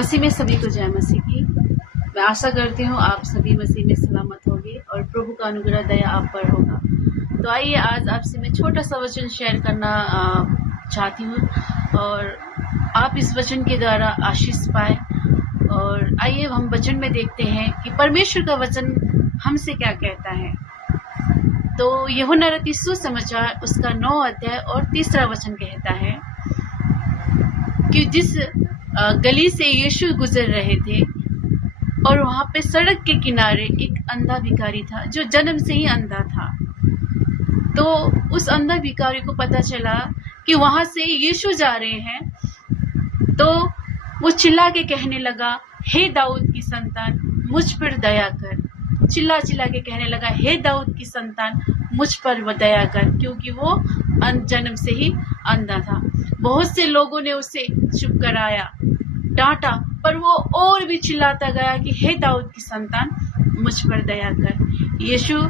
मसीह में सभी को जय मसीह की। मैं आशा करती हूँ आप सभी मसीह में सलामत होंगे और प्रभु का अनुग्रह दया आप पर होगा। तो आइए आज आपसे मैं छोटा सा वचन शेयर करना चाहती हूँ और आप इस वचन के द्वारा आशीष पाए। और आइए हम वचन में देखते हैं कि परमेश्वर का वचन हमसे क्या कहता है। तो यूहन्ना रचित सुसमाचार उसका 9 अध्याय और 3 वचन कहता है कि जिस गली से यीशु गुजर रहे थे और वहां पे सड़क के किनारे एक अंधा भिखारी था जो जन्म से ही अंधा था। तो उस अंधा भिखारी को पता चला कि वहां से यीशु जा रहे हैं। तो वो चिल्ला के कहने लगा, हे दाऊद की संतान मुझ पर दया कर। चिल्ला चिल्ला के कहने लगा, हे दाऊद की संतान मुझ पर दया कर, क्योंकि वो जन्म से ही अंधा था। बहुत से लोगों ने उसे चुप कराया, डांटा, पर वो और भी चिल्लाता गया कि हे दाऊद की संतान मुझ पर दया कर। यीशु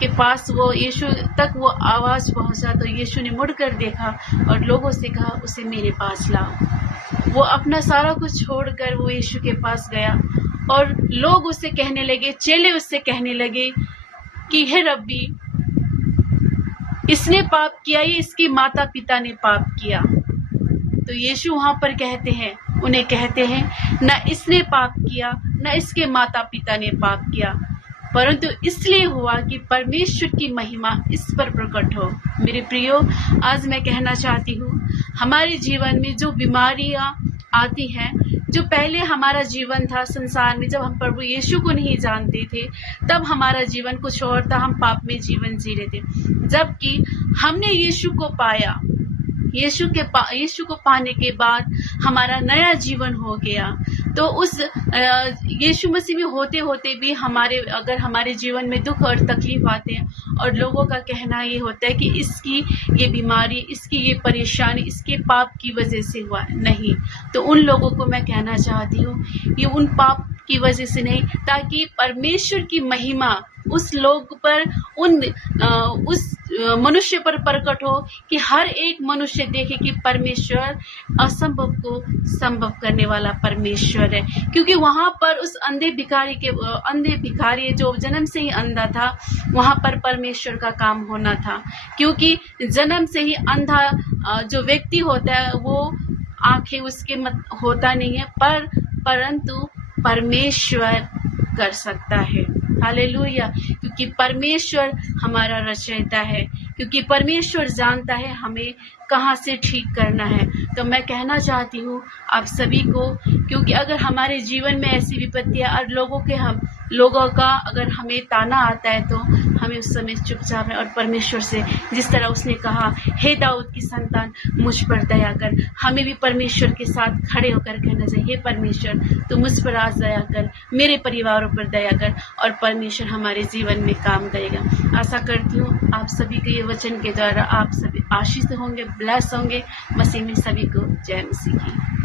के पास यीशु तक वो आवाज पहुंचा तो यीशु ने मुड़कर देखा और लोगों से कहा, उसे मेरे पास लाओ। वो अपना सारा कुछ छोड़कर वो यीशु के पास गया और लोग उससे कहने लगे, चेले उससे कहने लगे कि हे रब्बी, इसने पाप किया या इसके माता पिता ने पाप किया? तो यीशु वहां पर उन्हें कहते हैं, न इसने पाप किया न इसके माता पिता ने पाप किया, परंतु इसलिए हुआ कि परमेश्वर की महिमा इस पर प्रकट हो। मेरे प्रियो, आज मैं कहना चाहती हूँ, हमारे जीवन में जो बीमारियां आती हैं, जो पहले हमारा जीवन था संसार में, जब हम प्रभु यीशु को नहीं जानते थे, तब हमारा जीवन कुछ और था, हम पाप में जीवन जी रहे थे। जबकि हमने यीशु को पाया, यीशु को पाने के बाद हमारा नया जीवन हो गया। तो उस यीशु मसीह में होते होते भी अगर हमारे जीवन में दुख और तकलीफ आते हैं और लोगों का कहना ये होता है कि इसकी ये बीमारी, इसकी ये परेशानी इसके पाप की वजह से हुआ, नहीं। तो उन लोगों को मैं कहना चाहती हूँ, ये उन पाप की वजह से नहीं, ताकि परमेश्वर की महिमा उस लोग पर, उस मनुष्य पर प्रकट हो कि हर एक मनुष्य देखे कि परमेश्वर असंभव को संभव करने वाला परमेश्वर है। क्योंकि वहां पर उस अंधे भिखारी जो जन्म से ही अंधा था, वहां पर परमेश्वर का काम होना था। क्योंकि जन्म से ही अंधा जो व्यक्ति होता है, वो आंखें उसके होता नहीं है, परंतु परमेश्वर कर सकता है। हालेलुया। क्योंकि परमेश्वर हमारा रचयिता है, क्योंकि परमेश्वर जानता है हमें कहाँ से ठीक करना है। तो मैं कहना चाहती हूँ आप सभी को, क्योंकि अगर हमारे जीवन में ऐसी विपत्तियां और लोगों का अगर हमें ताना आता है, तो हमें उस समय चुपचाप है और परमेश्वर से, जिस तरह उसने कहा, हे दाऊद की संतान मुझ पर दया कर, हमें भी परमेश्वर के साथ खड़े होकर कहना चाहिए, हे परमेश्वर तू मुझ पर आज दया कर, मेरे परिवारों पर दया कर, और परमेश्वर हमारे जीवन में काम करेगा। आशा करती हूँ आप सभी के ये वचन के द्वारा आप सभी आशीष होंगे, ब्लेस होंगे। मसीह में सभी को जय मसीह की।